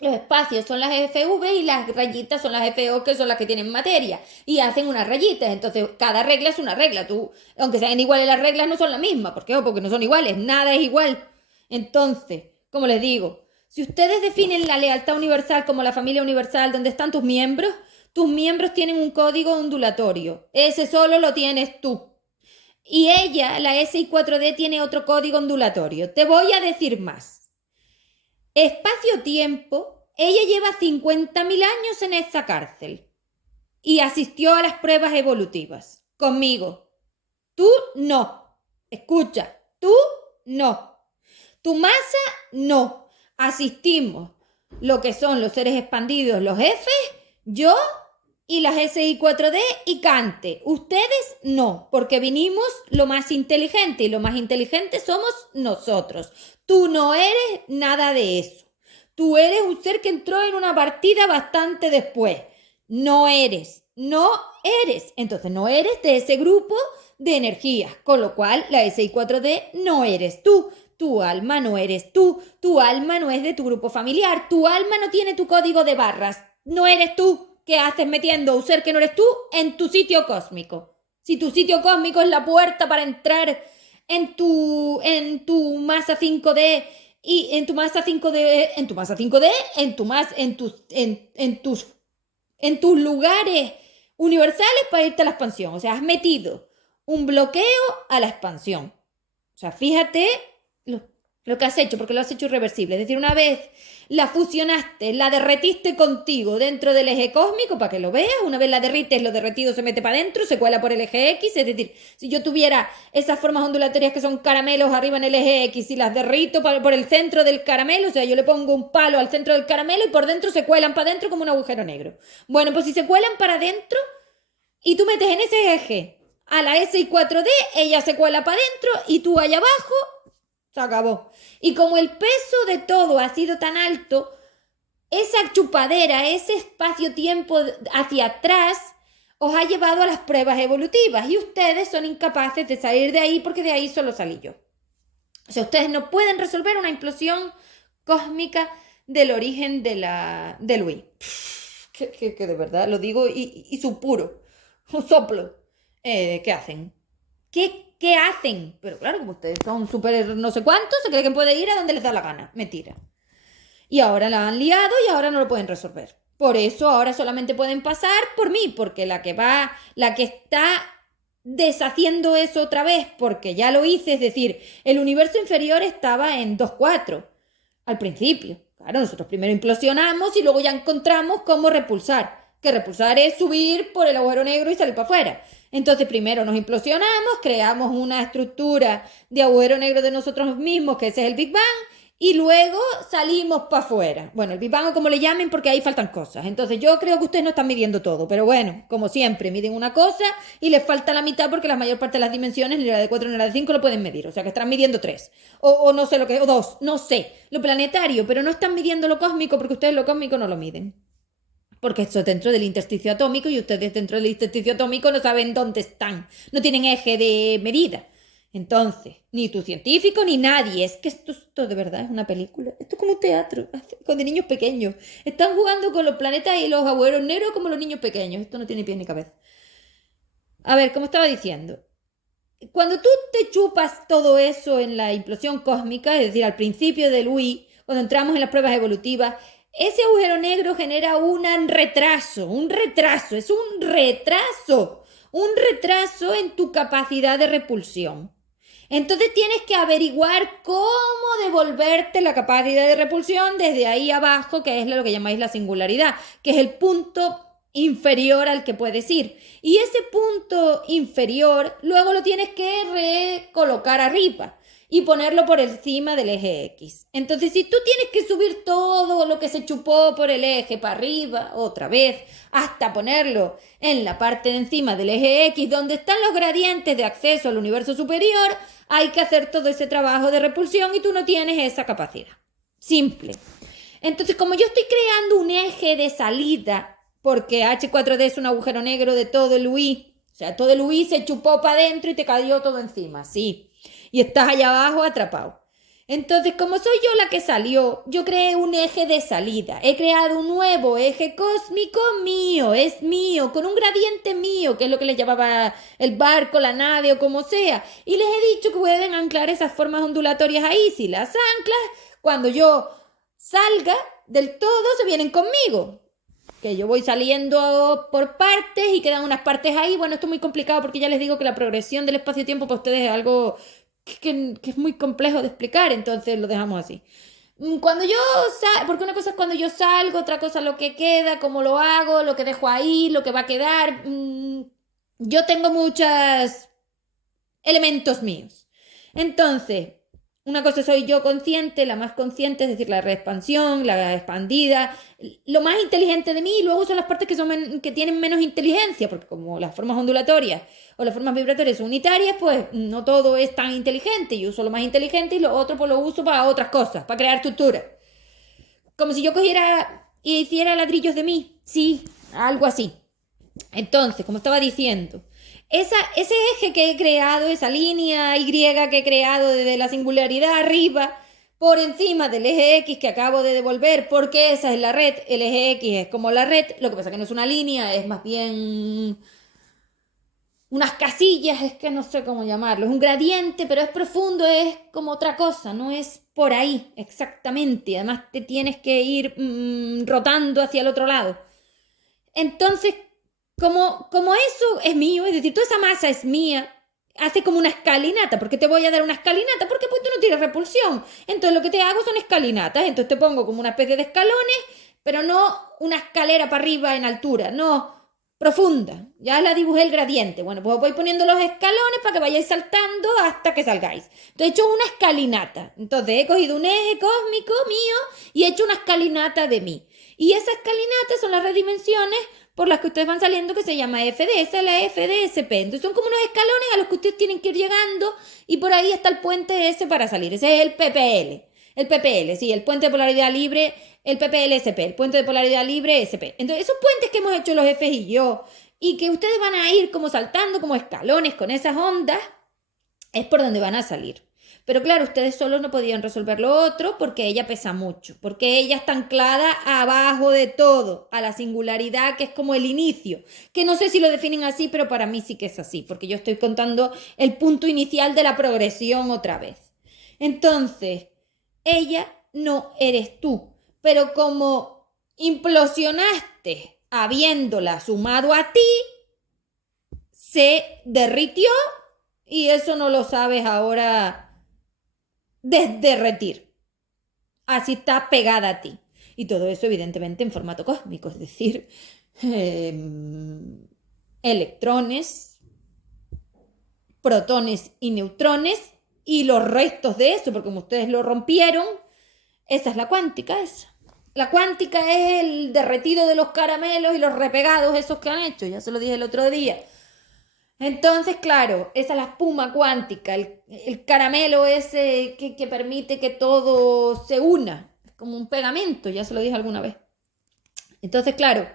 Los espacios son las FV y las rayitas son las FO, que son las que tienen materia. Y hacen unas rayitas. Entonces, cada regla es una regla. Tú, aunque sean iguales las reglas, no son la misma. ¿Por qué? Porque no son iguales. Nada es igual. Entonces, como les digo, si ustedes definen la lealtad universal como la familia universal, donde están tus miembros tienen un código ondulatorio. Ese solo lo tienes tú. Y ella, la SI4D, tiene otro código ondulatorio. Te voy a decir más. Espacio-tiempo, ella lleva 50.000 años en esta cárcel y asistió a las pruebas evolutivas. Conmigo. Tú no. Escucha, tú no. Tu masa no. Asistimos lo que son los seres expandidos, los F, yo y las SI4D y Cante. Ustedes no, porque vinimos lo más inteligente y lo más inteligente somos nosotros. Tú no eres nada de eso. Tú eres un ser que entró en una partida bastante después. No eres. Entonces no eres de ese grupo de energías, con lo cual la SI4D no eres tú. Tu alma no eres tú. Tu alma no es de tu grupo familiar. Tu alma no tiene tu código de barras. No eres tú. ¿Qué haces metiendo a un ser que no eres tú en tu sitio cósmico? Si tu sitio cósmico es la puerta para entrar en tu masa 5D y en tu masa 5D, en tus lugares universales para irte a la expansión. O sea, has metido un bloqueo a la expansión. O sea, fíjate lo que has hecho, porque lo has hecho irreversible. Es decir, una vez la fusionaste, la derretiste contigo dentro del eje cósmico, para que lo veas, una vez la derrites, lo derretido se mete para adentro, se cuela por el eje X, es decir, si yo tuviera esas formas ondulatorias que son caramelos arriba en el eje X y las derrito por el centro del caramelo, o sea, yo le pongo un palo al centro del caramelo y por dentro se cuelan para adentro como un agujero negro. Bueno, pues si se cuelan para adentro y tú metes en ese eje a la SI4D, ella se cuela para adentro y tú allá abajo, se acabó. Y como el peso de todo ha sido tan alto, esa chupadera, ese espacio-tiempo hacia atrás, os ha llevado a las pruebas evolutivas y ustedes son incapaces de salir de ahí porque de ahí solo salí yo. O sea, ustedes no pueden resolver una implosión cósmica del origen de Luis. que de verdad lo digo y supuro, un soplo. ¿Qué hacen? ¿Qué hacen? Pero claro, como ustedes son súper no sé cuántos, se creen que puede ir a donde les da la gana. Mentira. Y ahora la han liado y ahora no lo pueden resolver. Por eso ahora solamente pueden pasar por mí, porque la que está deshaciendo eso otra vez, porque ya lo hice, es decir, el universo inferior estaba en 2,4 al principio. Claro, nosotros primero implosionamos y luego ya encontramos cómo repulsar. Que repulsar es subir por el agujero negro y salir para afuera. Entonces primero nos implosionamos, creamos una estructura de agujero negro de nosotros mismos, que ese es el Big Bang, y luego salimos para afuera. Bueno, el Big Bang o como le llamen, porque ahí faltan cosas. Entonces yo creo que ustedes no están midiendo todo, pero bueno, como siempre, miden una cosa y les falta la mitad porque la mayor parte de las dimensiones, ni la de 4 ni la de 5, lo pueden medir. O sea que están midiendo 3. O no sé lo que, o 2, no sé. Lo planetario, pero no están midiendo lo cósmico porque ustedes lo cósmico no lo miden. Porque esto es dentro del intersticio atómico y ustedes dentro del intersticio atómico no saben dónde están. No tienen eje de medida. Entonces, ni tu científico ni nadie. Es que esto de verdad es una película. Esto es como un teatro, con de niños pequeños. Están jugando con los planetas y los agujeros negros como los niños pequeños. Esto no tiene pies ni cabeza. A ver, como estaba diciendo. Cuando tú te chupas todo eso en la implosión cósmica, es decir, al principio del UI, cuando entramos en las pruebas evolutivas, ese agujero negro genera un retraso, un retraso en tu capacidad de repulsión. Entonces tienes que averiguar cómo devolverte la capacidad de repulsión desde ahí abajo, que es lo que llamáis la singularidad, que es el punto inferior al que puedes ir. Y ese punto inferior luego lo tienes que recolocar arriba y ponerlo por encima del eje X. Entonces, si tú tienes que subir todo lo que se chupó por el eje para arriba, otra vez, hasta ponerlo en la parte de encima del eje X, donde están los gradientes de acceso al universo superior, hay que hacer todo ese trabajo de repulsión y tú no tienes esa capacidad. Simple. Entonces, como yo estoy creando un eje de salida, porque H4D es un agujero negro de todo el UI, o sea, todo el UI se chupó para adentro y te cayó todo encima, sí. Y estás allá abajo atrapado. Entonces, como soy yo la que salió, yo creé un eje de salida. He creado un nuevo eje cósmico mío, es mío, con un gradiente mío, que es lo que les llamaba el barco, la nave o como sea. Y les he dicho que pueden anclar esas formas ondulatorias ahí. Si las anclas, cuando yo salga del todo, se vienen conmigo. Que yo voy saliendo por partes y quedan unas partes ahí. Bueno, esto es muy complicado porque ya les digo que la progresión del espacio-tiempo para ustedes es algo que es muy complejo de explicar, entonces lo dejamos así. Cuando yo porque una cosa es cuando yo salgo, otra cosa es lo que queda, cómo lo hago, lo que dejo ahí, lo que va a quedar. Yo tengo muchos elementos míos. Entonces, una cosa soy yo consciente, la más consciente, es decir, la reexpansión, la expandida, lo más inteligente de mí, y luego son las partes que tienen menos inteligencia, porque como las formas ondulatorias o las formas vibratorias son unitarias, pues no todo es tan inteligente. Yo uso lo más inteligente y lo otro pues lo uso para otras cosas, para crear estructuras. Como si yo cogiera y hiciera ladrillos de mí, sí, algo así. Entonces, como estaba diciendo, ese eje que he creado, esa línea Y que he creado desde la singularidad arriba, por encima del eje X que acabo de devolver, porque esa es la red, el eje X es como la red, lo que pasa que no es una línea, es más bien unas casillas, es que no sé cómo llamarlo, es un gradiente, pero es profundo, es como otra cosa, no es por ahí exactamente, además te tienes que ir rotando hacia el otro lado. Entonces, como eso es mío, es decir, toda esa masa es mía, hace como una escalinata. ¿Por qué te voy a dar una escalinata? Porque pues tú no tienes repulsión. Entonces lo que te hago son escalinatas. Entonces te pongo como una especie de escalones, pero no una escalera para arriba en altura, no, profunda. Ya la dibujé el gradiente. Bueno, pues os voy poniendo los escalones para que vayáis saltando hasta que salgáis. Entonces he hecho una escalinata. Entonces he cogido un eje cósmico mío y he hecho una escalinata de mí. Y esas escalinatas son las redimensiones por las que ustedes van saliendo, que se llama FD, esa es la FDSP. Entonces son como unos escalones a los que ustedes tienen que ir llegando y por ahí está el puente ese para salir. Ese es el PPL. El PPL, sí, el puente de polaridad libre, el PPLSP, el puente de polaridad libre SP. Entonces esos puentes que hemos hecho los Fs y yo y que ustedes van a ir como saltando como escalones con esas ondas, es por donde van a salir. Pero claro, ustedes solos no podían resolver lo otro porque ella pesa mucho, porque ella está anclada abajo de todo, a la singularidad que es como el inicio, que no sé si lo definen así, pero para mí sí que es así, porque yo estoy contando el punto inicial de la progresión otra vez. Entonces, ella no eres tú, pero como implosionaste habiéndola sumado a ti, se derritió y eso no lo sabes ahora desderretir. Así está pegada a ti. Y todo eso evidentemente en formato cósmico, es decir, electrones, protones y neutrones y los restos de eso, porque como ustedes lo rompieron, esa es la cuántica, esa. La cuántica es el derretido de los caramelos y los repegados esos que han hecho, ya se lo dije el otro día. Entonces, claro, esa es la espuma cuántica, el caramelo ese que permite que todo se una, es como un pegamento, ya se lo dije alguna vez. Entonces, claro,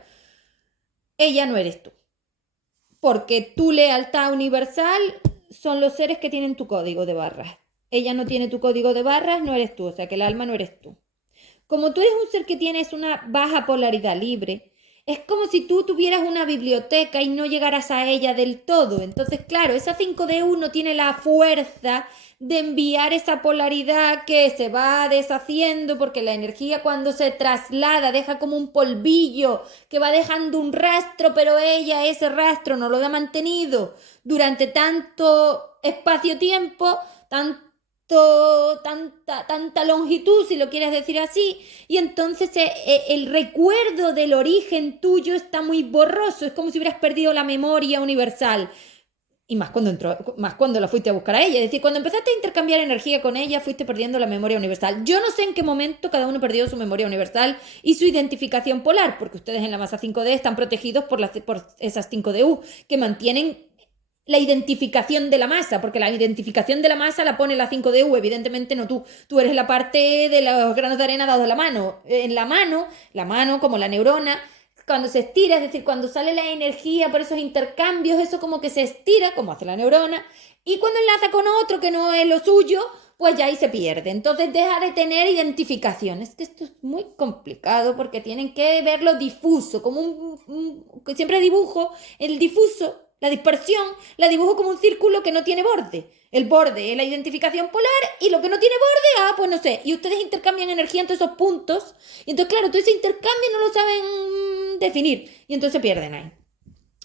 ella no eres tú, porque tu lealtad universal son los seres que tienen tu código de barras. Ella no tiene tu código de barras, no eres tú, o sea que el alma no eres tú. Como tú eres un ser que tienes una baja polaridad libre, es como si tú tuvieras una biblioteca y no llegaras a ella del todo. Entonces, claro, esa 5D1 tiene la fuerza de enviar esa polaridad que se va deshaciendo porque la energía cuando se traslada deja como un polvillo que va dejando un rastro, pero ella ese rastro no lo ha mantenido durante tanto espacio-tiempo, tanta longitud, si lo quieres decir así, y entonces el recuerdo del origen tuyo está muy borroso, es como si hubieras perdido la memoria universal. Y más cuando la fuiste a buscar a ella. Es decir, cuando empezaste a intercambiar energía con ella, fuiste perdiendo la memoria universal. Yo no sé en qué momento cada uno perdió su memoria universal y su identificación polar, porque ustedes en la masa 5D están protegidos por esas 5DU que mantienen la identificación de la masa, porque la identificación de la masa la pone la 5DU, evidentemente no tú. Tú eres la parte de los granos de arena dados a la mano. En la mano como la neurona, cuando se estira, es decir, cuando sale la energía por esos intercambios, eso como que se estira, como hace la neurona, y cuando enlaza con otro que no es lo suyo, pues ya ahí se pierde. Entonces deja de tener identificación. Es que esto es muy complicado porque tienen que verlo difuso, como que siempre dibujo el difuso, la dispersión, la dibujo como un círculo que no tiene borde. El borde es la identificación polar y lo que no tiene borde, pues no sé. Y ustedes intercambian energía entre esos puntos. Y entonces, claro, todo ese intercambio no lo saben definir. Y entonces se pierden ahí.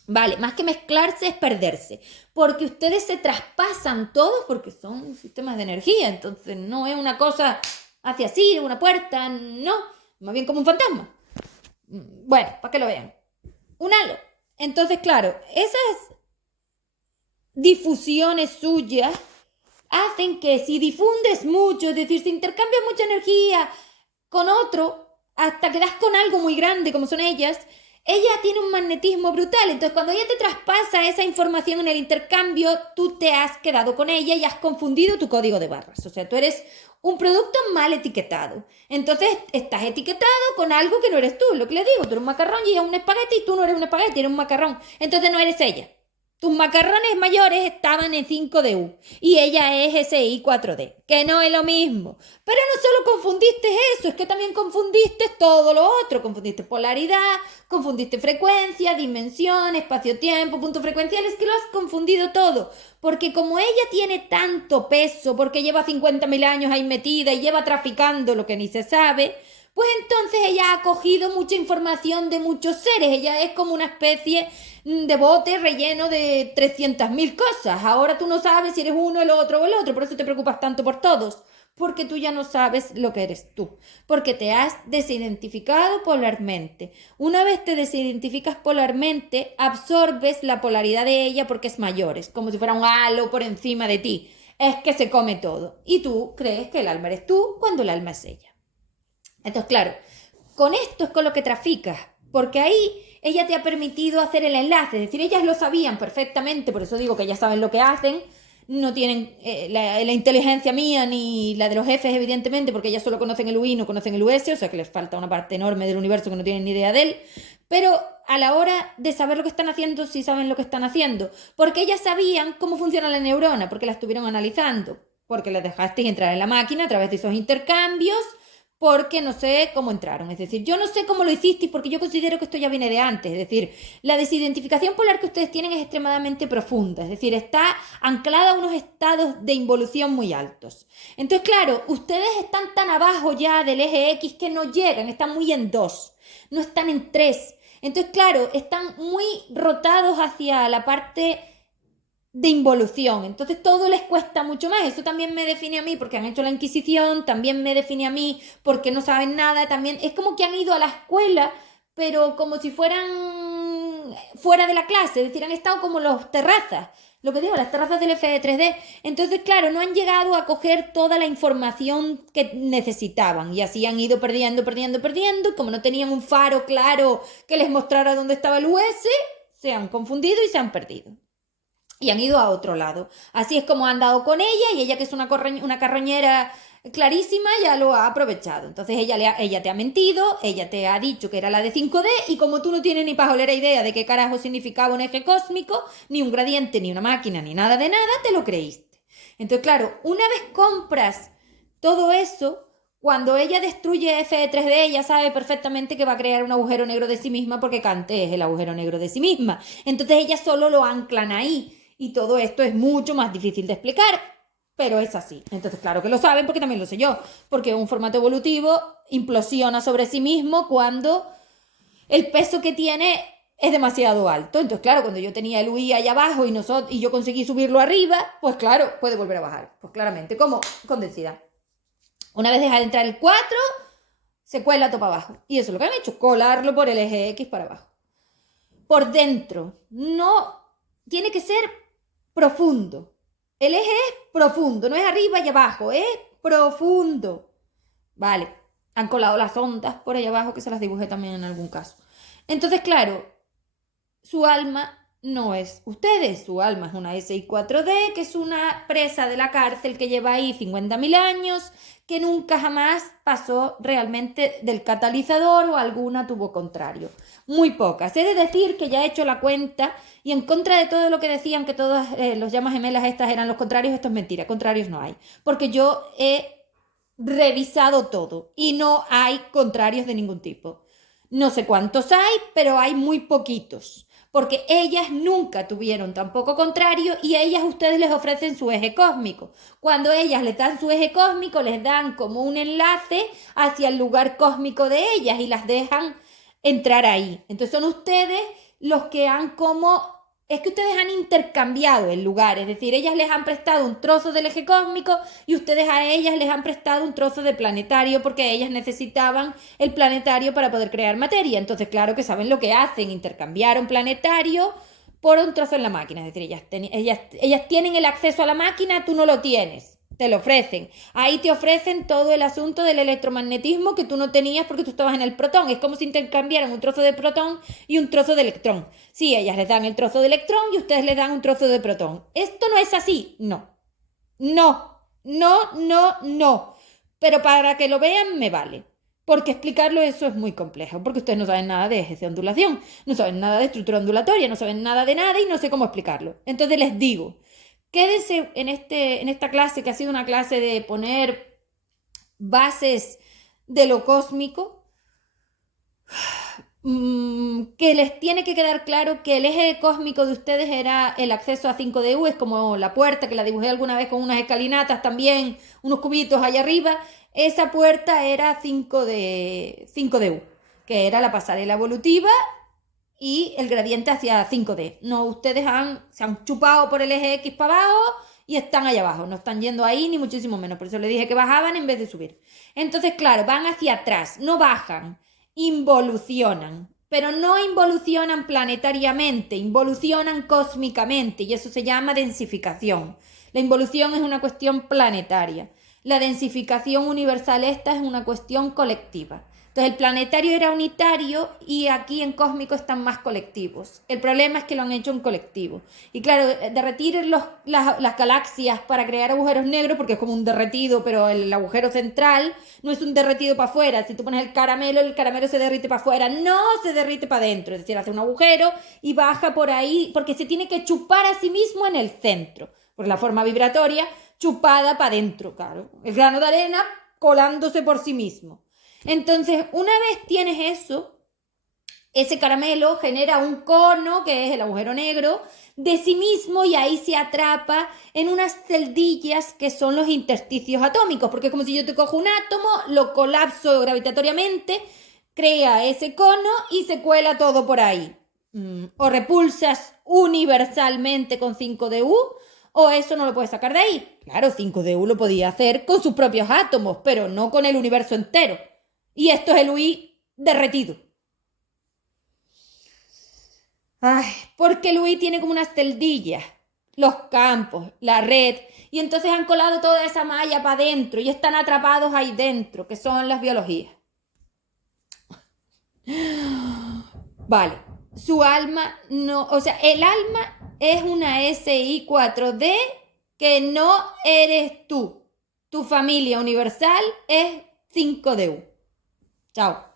Vale, más que mezclarse es perderse. Porque ustedes se traspasan todos porque son sistemas de energía. Entonces no es una cosa hacia así, una puerta, no. Más bien como un fantasma. Bueno, para que lo vean. Un halo. Entonces, claro, esas difusiones suyas hacen que si difundes mucho, es decir, si intercambias mucha energía con otro, hasta que das con algo muy grande como son ellas, ella tiene un magnetismo brutal. Entonces, cuando ella te traspasa esa información en el intercambio, tú te has quedado con ella y has confundido tu código de barras. O sea, tú eres un producto mal etiquetado. Entonces, estás etiquetado con algo que no eres tú. Lo que les digo, tú eres un macarrón y ella es un espagueti y tú no eres un espagueti, eres un macarrón. Entonces, no eres ella. Tus macarrones mayores estaban en 5DU y ella es SI 4D, que no es lo mismo. Pero no solo confundiste eso, es que también confundiste todo lo otro. Confundiste polaridad, confundiste frecuencia, dimensión, espacio-tiempo, puntos frecuenciales, que lo has confundido todo. Porque como ella tiene tanto peso, porque lleva 50.000 años ahí metida y lleva traficando lo que ni se sabe, pues entonces ella ha cogido mucha información de muchos seres. Ella es como una especie de bote relleno de 300.000 cosas. Ahora tú no sabes si eres uno, el otro o el otro. Por eso te preocupas tanto por todos. Porque tú ya no sabes lo que eres tú. Porque te has desidentificado polarmente. Una vez te desidentificas polarmente, absorbes la polaridad de ella porque es mayor. Es como si fuera un halo por encima de ti. Es que se come todo. Y tú crees que el alma eres tú cuando el alma es ella. Entonces, claro, con esto es con lo que traficas, porque ahí ella te ha permitido hacer el enlace, es decir, ellas lo sabían perfectamente, por eso digo que ellas saben lo que hacen, no tienen la inteligencia mía ni la de los jefes, evidentemente, porque ellas solo conocen el UI, no conocen el US, o sea que les falta una parte enorme del universo que no tienen ni idea de él, pero a la hora de saber lo que están haciendo, sí saben lo que están haciendo, porque ellas sabían cómo funciona la neurona, porque la estuvieron analizando. porque les dejasteis entrar en la máquina a través de esos intercambios, porque no sé cómo entraron. Es decir, yo no sé cómo lo hicisteis porque yo considero que esto ya viene de antes. Es decir, la desidentificación polar que ustedes tienen es extremadamente profunda. Es decir, está anclada a unos estados de involución muy altos. Entonces, claro, ustedes están tan abajo ya del eje X que no llegan, están muy en 2, no están en 3. Entonces, claro, están muy rotados hacia la parte de involución, entonces todo les cuesta mucho más. Eso también me define a mí porque han hecho la Inquisición, también me define a mí porque no saben nada, también es como que han ido a la escuela, pero como si fueran fuera de la clase, es decir, han estado como los terrazas, lo que digo, las terrazas del FE3D. Entonces, claro, no han llegado a coger toda la información que necesitaban y así han ido perdiendo, y como no tenían un faro claro que les mostrara dónde estaba el US, se han confundido y se han perdido. Y han ido a otro lado. Así es como han dado con ella, y ella, que es una carroñera clarísima, ya lo ha aprovechado. Entonces ella te ha mentido, ella te ha dicho que era la de 5D, y como tú no tienes ni pajolera idea de qué carajo significaba un eje cósmico, ni un gradiente, ni una máquina, ni nada de nada, te lo creíste. Entonces, claro, una vez compras todo eso, cuando ella destruye FE3D, ella sabe perfectamente que va a crear un agujero negro de sí misma, porque Kant es el agujero negro de sí misma. Entonces ellas solo lo anclan ahí. Y todo esto es mucho más difícil de explicar, pero es así. Entonces, claro que lo saben porque también lo sé yo, porque un formato evolutivo implosiona sobre sí mismo cuando el peso que tiene es demasiado alto. Entonces, claro, cuando yo tenía el UI allá abajo y yo conseguí subirlo arriba, pues claro, puede volver a bajar. Pues claramente, como con densidad. Una vez deja de entrar el 4, se cuela todo para abajo. Y eso es lo que han hecho, colarlo por el eje X para abajo. Por dentro, no tiene que ser profundo. El eje es profundo, no es arriba y abajo, es profundo. Vale, han colado las ondas por allá abajo, que se las dibujé también en algún caso. Entonces, claro, su alma no es ustedes, su alma es una SI4D, que es una presa de la cárcel que lleva ahí 50.000 años, que nunca jamás pasó realmente del catalizador, o alguna tuvo contrario. Muy pocas. He de decir que ya he hecho la cuenta, y en contra de todo lo que decían que todos los llamas gemelas estas eran los contrarios, esto es mentira, contrarios no hay. Porque yo he revisado todo y no hay contrarios de ningún tipo. No sé cuántos hay, pero hay muy poquitos. Porque ellas nunca tuvieron tampoco contrario, y ellas, ustedes les ofrecen su eje cósmico. Cuando ellas les dan su eje cósmico, les dan como un enlace hacia el lugar cósmico de ellas y las dejan entrar ahí. Entonces son ustedes los que han como... Es que ustedes han intercambiado el lugar, es decir, ellas les han prestado un trozo del eje cósmico y ustedes a ellas les han prestado un trozo de planetario, porque ellas necesitaban el planetario para poder crear materia. Entonces, claro que saben lo que hacen, intercambiaron planetario por un trozo en la máquina. Es decir, ellas tienen el acceso a la máquina, tú no lo tienes. Te lo ofrecen. Ahí te ofrecen todo el asunto del electromagnetismo que tú no tenías porque tú estabas en el protón. Es como si intercambiaran un trozo de protón y un trozo de electrón. Sí, ellas les dan el trozo de electrón y ustedes les dan un trozo de protón. ¿Esto no es así? No. No. No, no, no. Pero para que lo vean me vale. Porque explicarlo eso es muy complejo, porque ustedes no saben nada de ejes de ondulación, no saben nada de estructura ondulatoria, no saben nada de nada y no sé cómo explicarlo. Entonces les digo, quédense en esta clase, que ha sido una clase de poner bases de lo cósmico, que les tiene que quedar claro que el eje cósmico de ustedes era el acceso a 5DU, es como la puerta que la dibujé alguna vez con unas escalinatas también, unos cubitos allá arriba. Esa puerta era 5DU, que era la pasarela evolutiva y el gradiente hacia 5D. No, ustedes se han chupado por el eje X para abajo y están allá abajo. No están yendo ahí ni muchísimo menos. Por eso les dije que bajaban en vez de subir. Entonces, claro, van hacia atrás, no bajan, involucionan. Pero no involucionan planetariamente, involucionan cósmicamente, y eso se llama densificación. La involución es una cuestión planetaria. La densificación universal esta es una cuestión colectiva. Entonces el planetario era unitario y aquí en cósmico están más colectivos. El problema es que lo han hecho en colectivo. Y claro, derretir las galaxias para crear agujeros negros, porque es como un derretido, pero el agujero central no es un derretido para afuera. Si tú pones el caramelo se derrite para afuera. No, se derrite para adentro. Es decir, hace un agujero y baja por ahí, porque se tiene que chupar a sí mismo en el centro, por la forma vibratoria, chupada para adentro, claro. El grano de arena colándose por sí mismo. Entonces, una vez tienes eso, ese caramelo genera un cono, que es el agujero negro, de sí mismo y ahí se atrapa en unas celdillas que son los intersticios atómicos, porque es como si yo te cojo un átomo, lo colapso gravitatoriamente, crea ese cono y se cuela todo por ahí. O repulsas universalmente con 5DU o eso no lo puedes sacar de ahí. Claro, 5DU lo podía hacer con sus propios átomos, pero no con el universo entero. Y esto es el UI derretido. Ay, porque el UI tiene como unas celdillas, los campos, la red, y entonces han colado toda esa malla para adentro y están atrapados ahí dentro, que son las biologías. Vale, su alma no, o sea, el alma es una SI4D que no eres tú. Tu familia universal es 5DU. Chao.